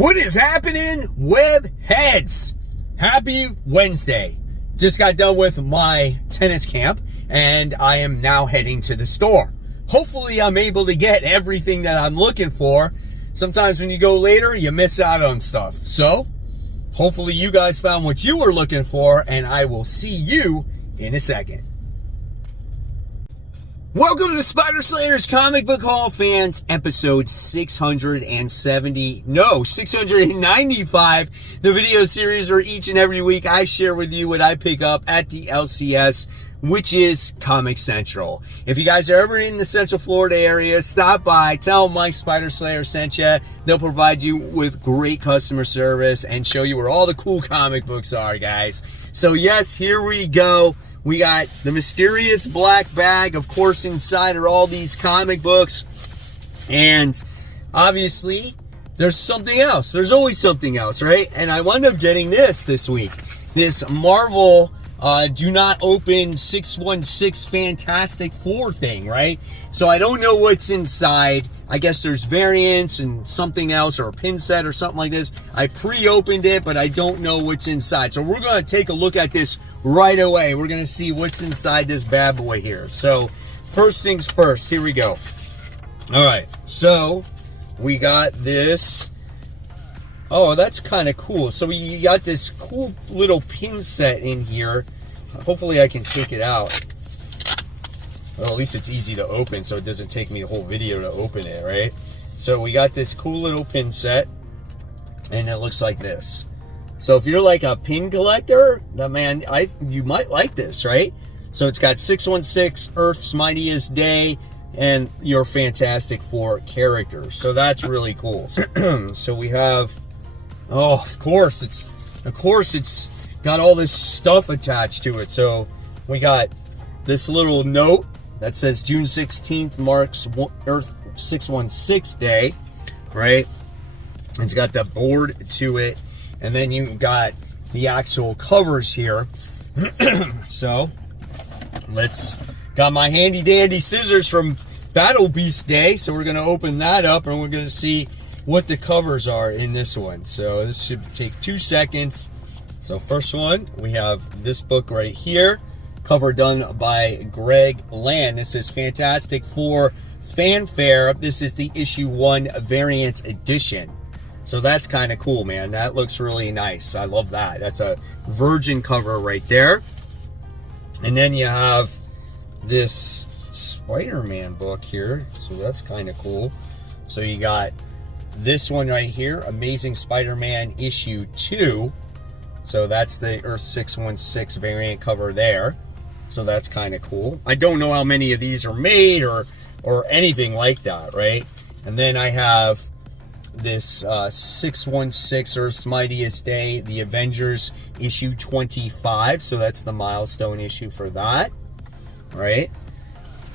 What is happening, web heads? Happy Wednesday. Just got done with my tennis camp and I am now heading to the store. Hopefully I'm able to get everything that I'm looking for. Sometimes when you go later, you miss out on stuff. So hopefully you guys found what you were looking for, and I will see you in a second. Welcome to the Spider Slayers Comic Book Hall, fans, episode 695, the video series where each and every week I share with you what I pick up at the LCS, which is Comic Central. If you guys are ever in the Central Florida area, stop by, tell them Mike Spider Slayer sent you. They'll provide you with great customer service and show you where all the cool comic books are, guys. So yes, here we go. We got the mysterious black bag. Of course, inside are all these comic books. And obviously, there's something else. There's always something else, right? And I wound up getting this week. This Marvel do not open 616 Fantastic Four thing, right? So I don't know what's inside. I guess there's variants and something else, or a pin set or something like this. I pre-opened it, but I don't know what's inside. So we're going to take a look at this right away. We're going to see what's inside this bad boy here. So first things first, here we go. All right, so we got this. Oh, that's kind of cool. So we got this cool little pin set in here. Hopefully I can take it out. Well, at least it's easy to open, so it doesn't take me a whole video to open it, right? So we got this cool little pin set, and it looks like this. So if you're like a pin collector, man, you might like this, right? So it's got 616, Earth's Mightiest Day, and your Fantastic Four characters. So that's really cool. So we have, oh, of course it's got all this stuff attached to it. So we got this little note that says June 16th marks Earth 616 Day, right? It's got the board to it. And then you got the actual covers here. So got my handy dandy scissors from Battle Beast Day. So we're going to open that up and we're going to see what the covers are in this one. So this should take 2 seconds. So first one, we have this book right here. Cover done by Greg Land. This is Fantastic Four Fanfare. This is the issue 1 variant edition. So that's kind of cool, man. That looks really nice. I love that. That's a virgin cover right there. And then you have this Spider-Man book here. So that's kind of cool. So you got this one right here, Amazing Spider-Man issue 2. So that's the Earth 616 variant cover there. So that's kind of cool. I don't know how many of these are made or anything like that, right? And then I have this 616 Earth's Mightiest Day, the Avengers issue 25. So that's the milestone issue for that, right?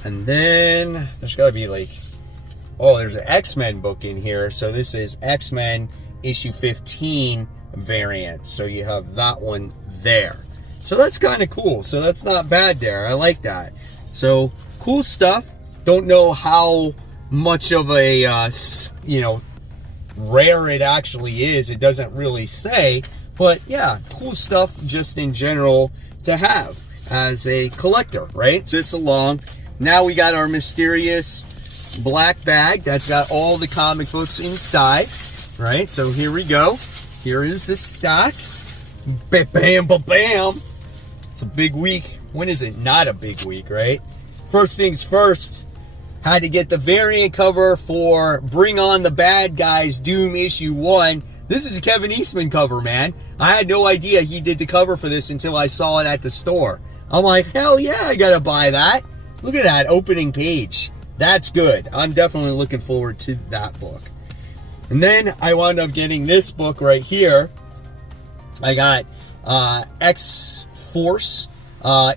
And then there's got to be like, oh, there's an X-Men book in here. So this is X-Men issue 15 variant. So you have that one there. So that's kind of cool. So that's not bad there. I like that. So cool stuff. Don't know how much of a, rare it actually is. It doesn't really say. But yeah, cool stuff just in general to have as a collector, right? So this along. Now we got our mysterious black bag that's got all the comic books inside, right? So here we go. Here is the stock. Bam, bam, bam. It's a big week. When is it not a big week, right? First things first, had to get the variant cover for Bring On the Bad Guys Doom issue 1. This is a Kevin Eastman cover, man. I had no idea he did the cover for this until I saw it at the store. I'm like, hell yeah, I gotta buy that. Look at that opening page. That's good. I'm definitely looking forward to that book. And then I wound up getting this book right here. I got X-Force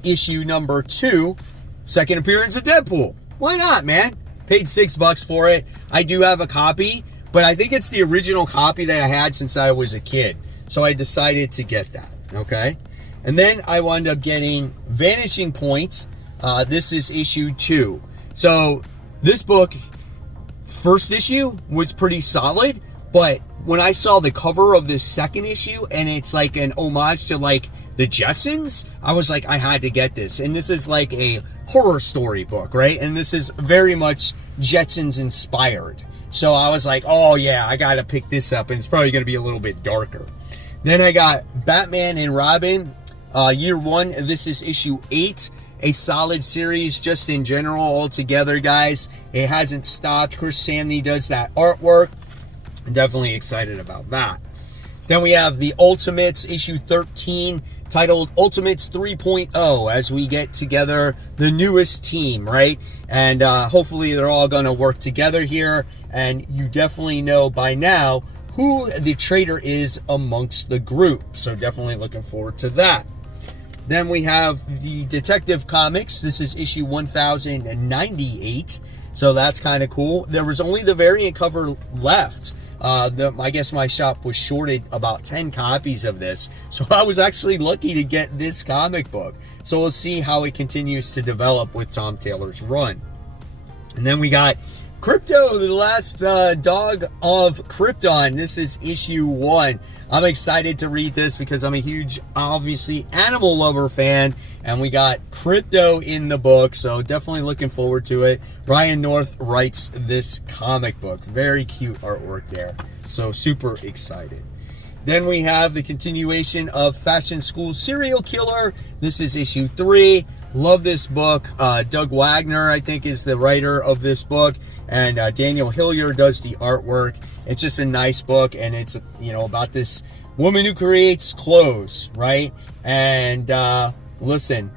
issue number 2, second appearance of Deadpool. Why not, man? Paid $6 for it. I do have a copy, but I think it's the original copy that I had since I was a kid. So I decided to get that, okay? And then I wound up getting Vanishing Point. This is issue 2. So this book, first issue was pretty solid, but when I saw the cover of this second issue and it's like an homage to like the Jetsons, I was like, I had to get this. And this is like a horror story book, right? And this is very much Jetsons inspired. So I was like, oh yeah, I gotta pick this up, and it's probably gonna be a little bit darker. Then I got Batman and Robin, year 1. This is issue 8. A solid series just in general altogether, guys. It hasn't stopped. Chris Samney does that artwork. I'm definitely excited about that. Then we have the Ultimates, issue 13, titled Ultimates 3.0, as we get together the newest team, right? And hopefully they're all going to work together here. And you definitely know by now who the traitor is amongst the group. So definitely looking forward to that. Then we have the Detective Comics. This is issue 1098. So that's kind of cool. There was only the variant cover left. I guess my shop was shorted about 10 copies of this. So I was actually lucky to get this comic book. So we'll see how it continues to develop with Tom Taylor's run. And then we got Crypto, the last dog of Krypton. This is issue 1. I'm excited to read this because I'm a huge, obviously, animal lover fan. And we got Crypto in the book, so definitely looking forward to it. Brian North writes this comic book. Very cute artwork there. So super excited. Then we have the continuation of Fashion School Serial Killer. This is issue 3. Love this book. Doug Wagner, I think, is the writer of this book, and Daniel Hillier does the artwork. It's just a nice book, and it's, you know, about this woman who creates clothes, right? And listen,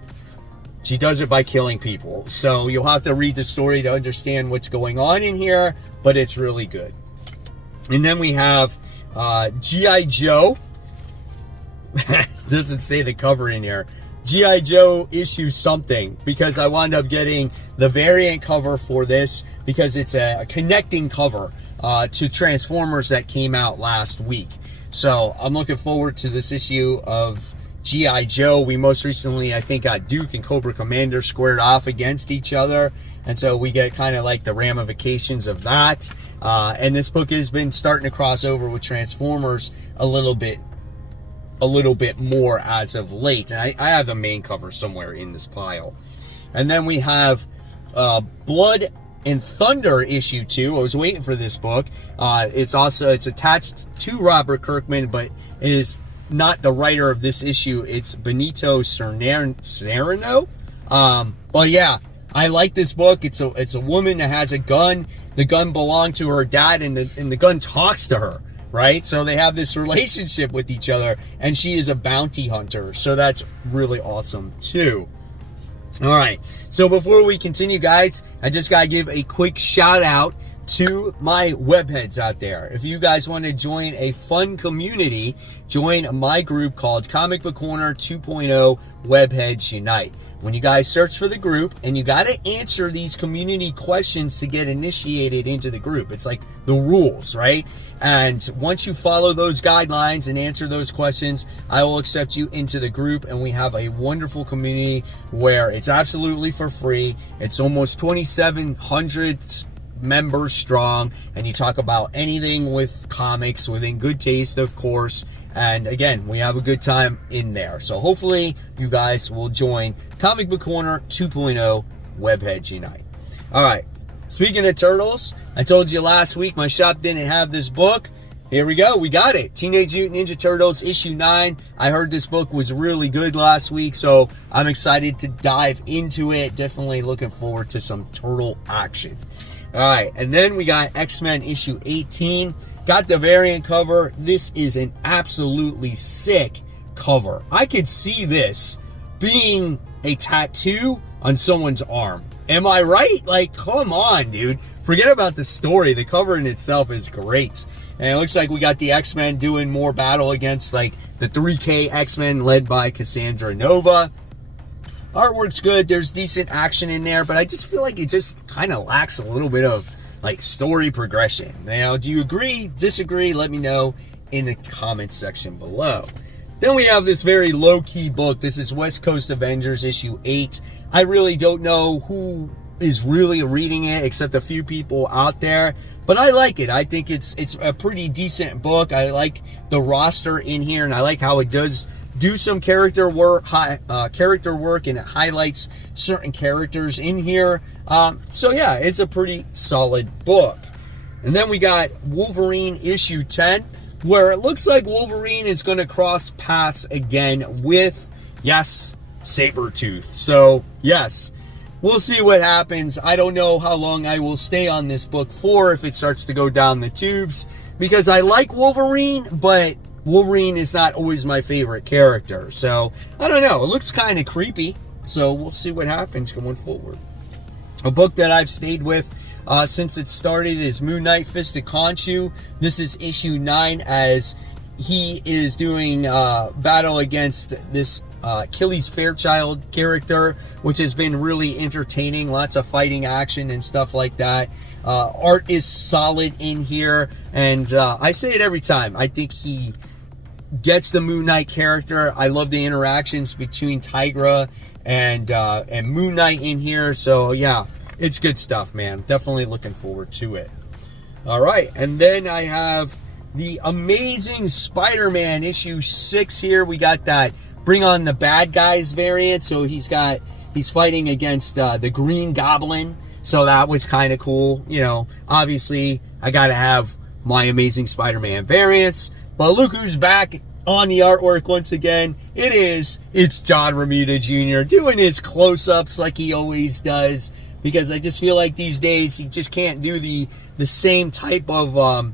she does it by killing people. So you'll have to read the story to understand what's going on in here, but it's really good. And then we have G.I. Joe. Doesn't say the cover in here. G.I. Joe issue something, because I wound up getting the variant cover for this because it's a connecting cover to Transformers that came out last week. So I'm looking forward to this issue of G.I. Joe. We most recently, I think, got Duke and Cobra Commander squared off against each other. And so we get kind of like the ramifications of that. And this book has been starting to cross over with Transformers a little bit more as of late. And I have the main cover somewhere in this pile. And then we have Blood and Thunder issue 2. I was waiting for this book. It's attached to Robert Kirkman, but it is not the writer of this issue. It's Benito Serrano. But yeah, I like this book. It's a woman that has a gun. The gun belonged to her dad, and the gun talks to her. Right? So they have this relationship with each other, and she is a bounty hunter. So that's really awesome too. All right. So before we continue, guys, I just got to give a quick shout out to my webheads out there. If you guys want to join a fun community, join my group called Comic Book Corner 2.0 Webheads Unite. When you guys search for the group, and you got to answer these community questions to get initiated into the group. It's like the rules, right? And once you follow those guidelines and answer those questions, I will accept you into the group, and we have a wonderful community where it's absolutely for free. It's almost 2,700 members strong, and you talk about anything with comics within good taste, of course. And again, we have a good time in there. So hopefully you guys will join Comic Book Corner 2.0 Webheads Unite. All right. Speaking of turtles, I told you last week my shop didn't have this book. Here we go. We got it. Teenage Mutant Ninja Turtles issue 9. I heard this book was really good last week, so I'm excited to dive into it. Definitely looking forward to some turtle action. All right. And then we got X-Men issue 18. Got the variant cover. This is an absolutely sick cover. I could see this being a tattoo on someone's arm. Am I right? Like, come on, dude. Forget about the story. The cover in itself is great. And it looks like we got the X-Men doing more battle against, like, the 3K X-Men led by Cassandra Nova. Artwork's good. There's decent action in there, but I just feel like it just kind of lacks a little bit of, like, story progression. Now, do you agree, disagree? Let me know in the comments section below. Then we have this very low-key book. This is West Coast Avengers issue 8. I really don't know who is really reading it, except a few people out there. But I like it. I think it's a pretty decent book. I like the roster in here, and I like how it does do some character work, and it highlights certain characters in here. So yeah, it's a pretty solid book. And then we got Wolverine issue 10, where it looks like Wolverine is going to cross paths again with, yes, Sabretooth. So yes, we'll see what happens. I don't know how long I will stay on this book for if it starts to go down the tubes, because I like Wolverine, but Wolverine is not always my favorite character. So I don't know. It looks kind of creepy. So we'll see what happens going forward. A book that I've stayed with since it started is Moon Knight Fist of Khonshu. This is issue 9, as he is doing battle against this Achilles Fairchild character, which has been really entertaining. Lots of fighting action and stuff like that. Art is solid in here, and I say it every time. I think he gets the Moon Knight character. I love the interactions between Tigra and Moon Knight in here. So yeah, it's good stuff, man. Definitely looking forward to it. All right, and then I have the Amazing Spider-Man issue 6 here. We got that Bring on the Bad Guys variant. So he's fighting against the Green Goblin. So that was kind of cool. You know, obviously I got to have my Amazing Spider-Man variants. But look who's back on the artwork once again. It's John Romita Jr. doing his close-ups like he always does. Because I just feel like these days he just can't do the same type of,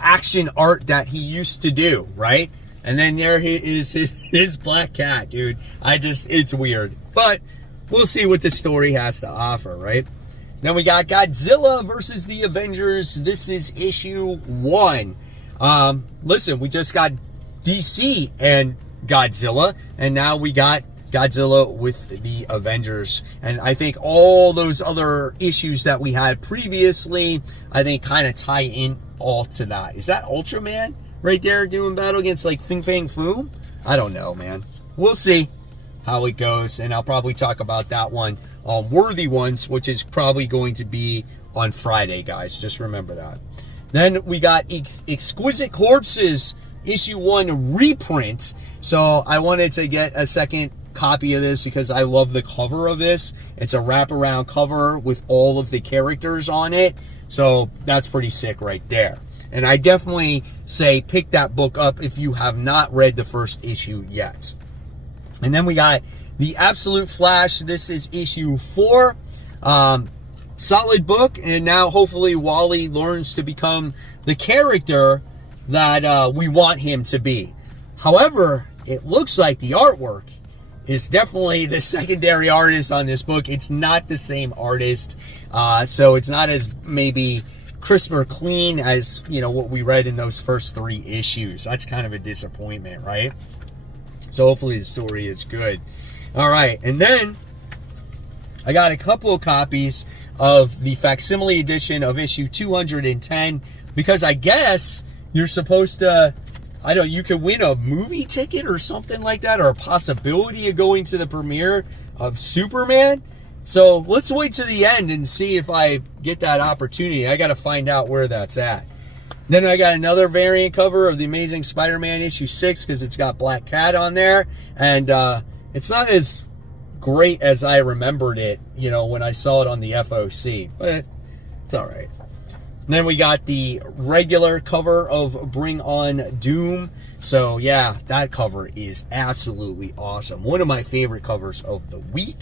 action art that he used to do, right? And then there is his black cat, dude. It's weird. But we'll see what the story has to offer, right? Then we got Godzilla versus the Avengers. This is issue 1. Listen, we just got DC and Godzilla, and now we got Godzilla with the Avengers. And I think all those other issues that we had previously, I think kind of tie in all to that. Is that Ultraman right there doing battle against like Fin Fang Foom? I don't know, man. We'll see how it goes, and I'll probably talk about that one on Worthy Ones, which is probably going to be on Friday, guys. Just remember that. Then we got Exquisite Corpses issue 1 reprint. So I wanted to get a second copy of this because I love the cover of this. It's a wraparound cover with all of the characters on it. So that's pretty sick right there. And I definitely say pick that book up if you have not read the first issue yet. And then we got The Absolute Flash. This is issue 4. Solid book. And now hopefully Wally learns to become the character that we want him to be. However, it looks like the artwork is definitely the secondary artist on this book. It's not the same artist. So it's not as maybe crisp or clean as, what we read in those first 3 issues. That's kind of a disappointment, right? So hopefully the story is good. All right. And then I got a couple of copies of the facsimile edition of issue 210 because I guess you're supposed to, you could win a movie ticket or something like that, or a possibility of going to the premiere of Superman. So let's wait to the end and see if I get that opportunity. I got to find out where that's at. Then I got another variant cover of the Amazing Spider-Man issue 6 because it's got Black Cat on there. And it's not as great as I remembered it, when I saw it on the FOC. But it's all right. And then we got the regular cover of Bring On Doom. So, yeah, that cover is absolutely awesome. One of my favorite covers of the week.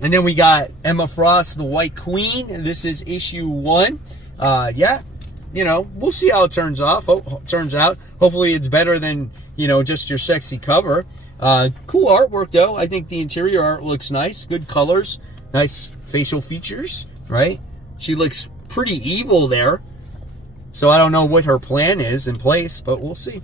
And then we got Emma Frost, the White Queen. This is issue 1. We'll see how it turns out. Hopefully it's better than, just your sexy cover. Cool artwork, though. I think the interior art looks nice. Good colors. Nice facial features, right? She looks pretty evil there. So I don't know what her plan is in place, but we'll see.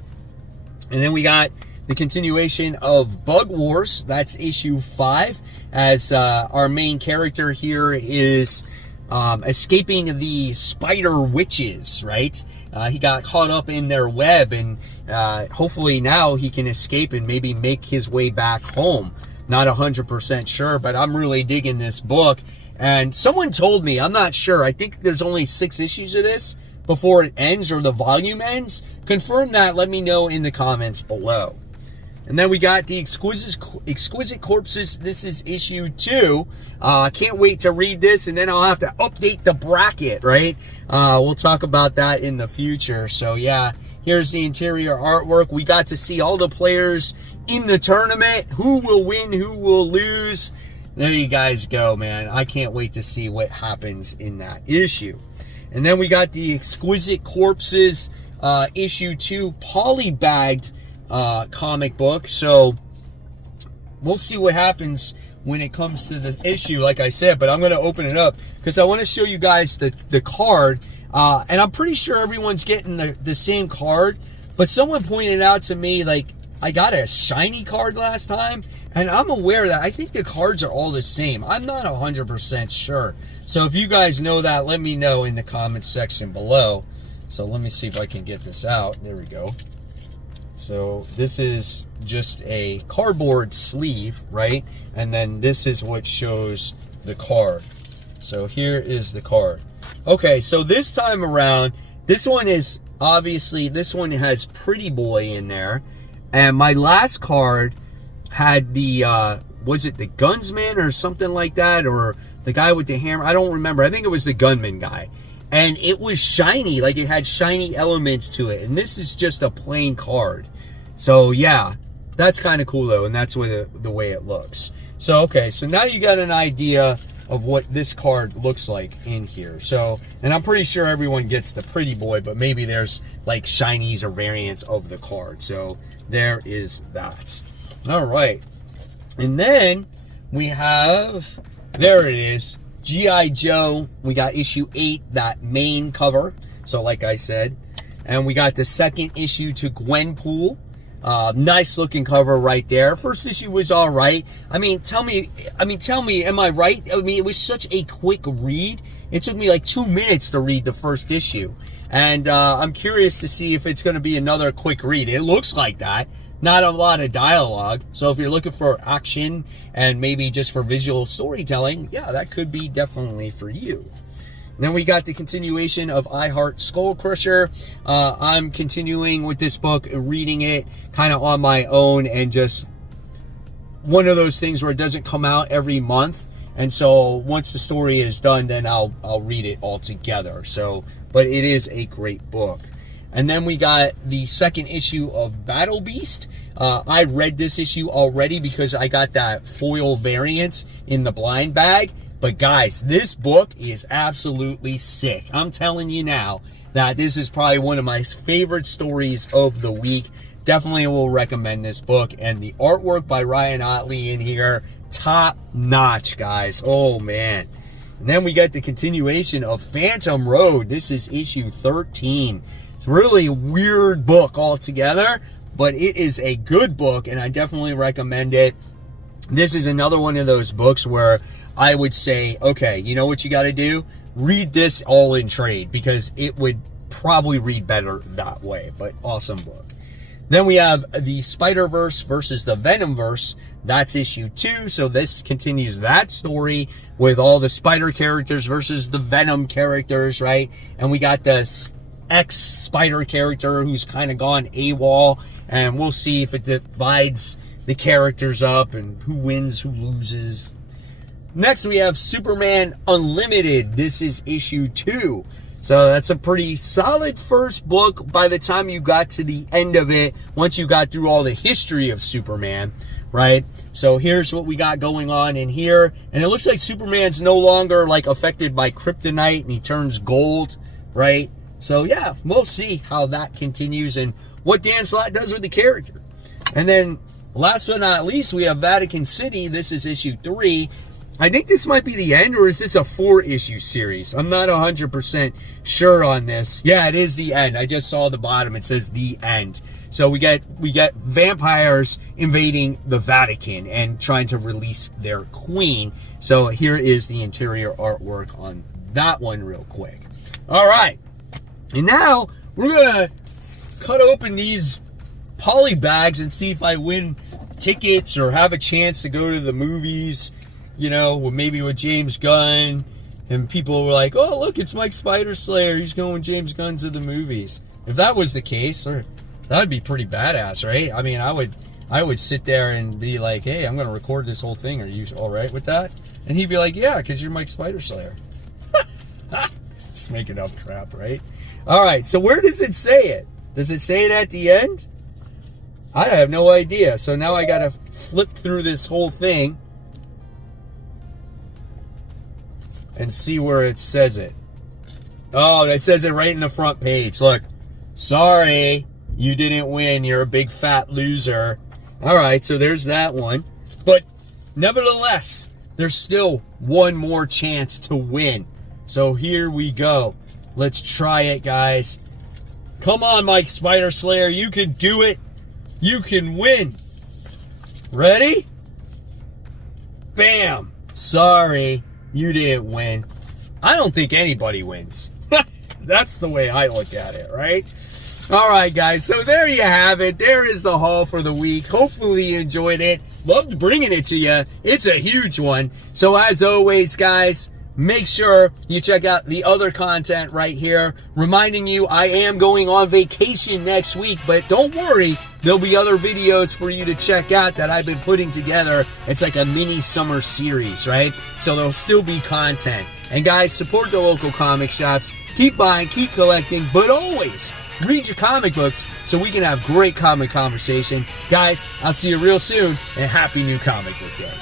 And then we got the continuation of Bug Wars. That's issue 5, as our main character here is escaping the spider witches, right? He got caught up in their web, and hopefully now he can escape and maybe make his way back home. Not 100% sure, but I'm really digging this book. And someone told me, I'm not sure, I think there's only 6 issues of this before it ends or the volume ends. Confirm that, let me know in the comments below. And then we got the Exquisite Corpses. This is issue 2. Can't wait to read this, and then I'll have to update the bracket, right? We'll talk about that in the future. So yeah, here's the interior artwork. We got to see all the players in the tournament. Who will win, who will lose. There you guys go, man. I can't wait to see what happens in that issue. And then we got the Exquisite Corpses issue 2 polybagged comic book. So we'll see what happens when it comes to the issue, like I said, but I'm going to open it up because I want to show you guys the card. And I'm pretty sure everyone's getting the same card, but someone pointed out to me, like, I got a shiny card last time, and I'm aware that I think the cards are all the same. I'm not 100% sure. So if you guys know that, let me know in the comments section below. So let me see if I can get this out. There we go. So this is just a cardboard sleeve, right? And then this is what shows the card. So here is the card. Okay, so this time around, this one is obviously, this one has Pretty Boy in there. And my last card had the, was it the Gunsman or something like that? Or the guy with the hammer? I don't remember. I think it was the Gunman guy. And it was shiny, like it had shiny elements to it. And this is just a plain card. So yeah, that's kind of cool though. And that's the way it looks. So, okay, so now you got an idea of what this card looks like in here. So, and I'm pretty sure everyone gets the Pretty Boy, but maybe there's like shinies or variants of the card. So there is that. All right. And then we have, there it is, G.I. Joe. We got issue 8, that main cover. So like I said, and we got the second issue to Gwenpool. Nice looking cover right there. First issue was all right. I mean, tell me, am I right? I mean, it was such a quick read. It took me like 2 minutes to read the first issue. And I'm curious to see if it's going to be another quick read. It looks like that. Not a lot of dialogue. So if you're looking for action and maybe just for visual storytelling, yeah, that could be definitely for you. And then we got the continuation of I Heart Skull Crusher. I'm continuing with this book, reading it kind of on my own, and just one of those things where it doesn't come out every month. And so once the story is done, then I'll read it all together. So, but it is a great book. And then we got the second issue of Battle Beast. I read this issue already because I got that foil variant in the blind bag. But guys, this book is absolutely sick. I'm telling you now that this is probably one of my favorite stories of the week. Definitely will recommend this book. And the artwork by Ryan Otley in here, top notch, guys. Oh, man. And then we got the continuation of Phantom Road. This is issue 13. It's really a weird book altogether, but it is a good book, and I definitely recommend it. This is another one of those books where I would say, okay, you know what you got to do? Read this all in trade, because it would probably read better that way. But awesome book. Then we have the Spider-Verse versus the Venomverse. That's issue 2. So this continues that story with all the Spider characters versus the Venom characters, right? And we got the ex-Spider character who's kind of gone AWOL. And we'll see if it divides the characters up and who wins, who loses. Next, we have Superman Unlimited. This is issue 2. So that's a pretty solid first book by the time you got to the end of it, once you got through all the history of Superman, right? So here's what we got going on in here. And it looks like Superman's no longer like affected by kryptonite and he turns gold, right? So yeah, we'll see how that continues and what Dan Slott does with the character. And then last but not least, we have Vatican City. This is issue 3. I think this might be the end, or is this a 4-issue series? I'm not 100% sure on this. Yeah, it is the end. I just saw the bottom. It says the end. So we get vampires invading the Vatican and trying to release their queen. So here is the interior artwork on that one real quick. All right. And now we're going to cut open these poly bags and see if I win tickets or have a chance to go to the movies, you know, maybe with James Gunn, and people were like, oh, look, it's Mike Spider Slayer. He's going with James Gunn to the movies. If that was the case, that would be pretty badass, right? I mean, I would sit there and be like, hey, I'm going to record this whole thing. Are you all right with that? And he'd be like, yeah, because you're Mike Spider Slayer. Just making up crap, right? All right, so where does it say it? Does it say it at the end? I have no idea. So now I got to flip through this whole thing and see where it says it. Oh, it says it right in the front page. Look, sorry, you didn't win. You're a big fat loser. All right, so there's that one. But nevertheless, there's still one more chance to win. So here we go. Let's try it, guys. Come on, Mike Spider Slayer. You can do it. You can win. Ready? Bam. Sorry, you didn't win. I don't think anybody wins. That's the way I look at it, right? All right, guys. So there you have it. There is the haul for the week. Hopefully you enjoyed it. Loved bringing it to you. It's a huge one. So as always, guys, make sure you check out the other content right here. Reminding you, I am going on vacation next week, but don't worry. There'll be other videos for you to check out that I've been putting together. It's like a mini summer series, right? So there'll still be content. And guys, support the local comic shops. Keep buying, keep collecting, but always read your comic books so we can have great comic conversation. Guys, I'll see you real soon, and happy new comic book day.